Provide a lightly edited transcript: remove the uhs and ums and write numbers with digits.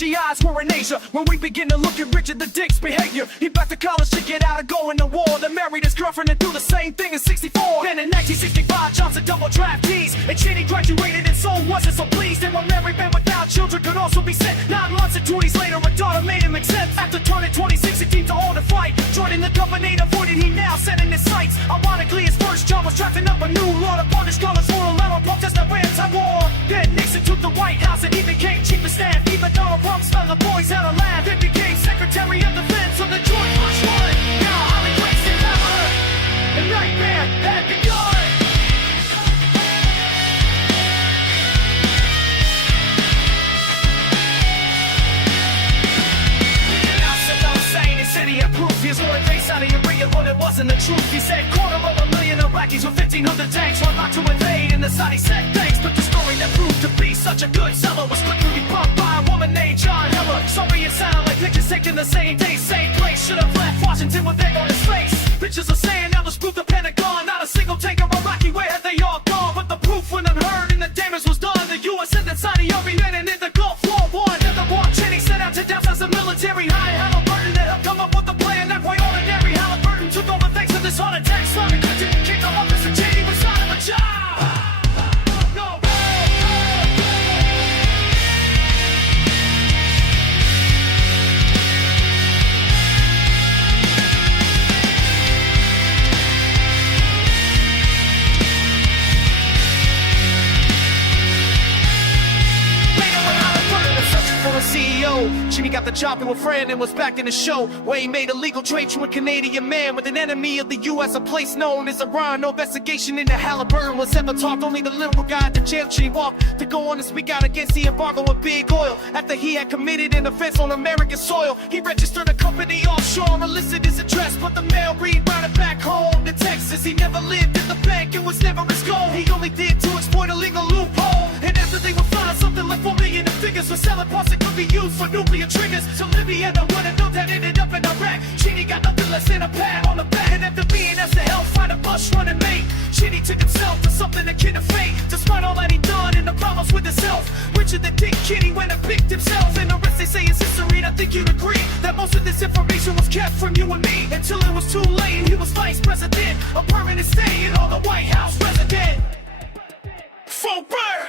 Sketchy eyes were in Asia when we begin to look at Richard the Dick's behavior. He back to college to get out and go into war, then married his girlfriend and do the same thing in '64. Then in 1965, Johnson double draftees, and Cheney graduated and so wasn't so pleased. And when married men without children could also be sent. 9 months and 2 days later, a daughter made him accept. After turning 26, he deemed to hold a fight, joining the company avoided he now set in his sights. Ironically, his first job was drafting up a new law to punish colors for a level protest that ran anti-war. Then Nixon took the White House and he became chief of staff. Even though amongst other boys had a laugh, he became Secretary of Defense of the George Bush one. Now Holly Grace and Pepper, the nightmare had begun. City of proof, his word face out of Uriah, but it wasn't the truth. He said 250,000 Iraqis with 1,500 tanks were about to invade, and the Saudi said thanks. But the story that proved to be such a good seller was quickly debunked by a woman named John Heller. Sorry, it sounded like pictures taken the same day, same place. Should have left Washington with egg on his face. Pictures are saying Elvis proved the Pentagon, not a single tank or Iraqi, where had they all gone? But the proof went unheard and the damage was done. The U.S. sent the Saudi Army men and in the Gulf War won. And the war Cheney set out to downsize the military high. Halliburton that helped come up with a plan not quite ordinary. Halliburton took over thanks to this heart attack. Slavic Clinton kicked off office and Cheney was out of a job. No. CEO, Cheney got the job to a friend and was back in the show where he made a legal trade to a Canadian man with an enemy of the U.S., a place known as Iran. No investigation into Halliburton was ever talked. Only the liberal guy at the jail Cheney walked to go on and speak out against the embargo of big oil. After he had committed an offense on American soil, he registered a company offshore and listed his address, but the mail read routed back home to Texas. He never lived at the bank, it was never his goal. He only did to exploit a legal loophole, and after they would find something like 4 million in figures for selling parts that could be used for nuclear triggers. So Libya, the one note that ended up in Iraq. Cheney got nothing less than a pat on the back, and after being asked to help find a bus running mate, Cheney took himself to something akin to fate. Despite all that he done and the problems with his health, Richard the Dick Cheney went and picked himself. And the rest they say is history, and I think you'd agree that most of this information was kept from you and me until it was too late. He was vice president, a permanent stay, and all the White House resident. For bird.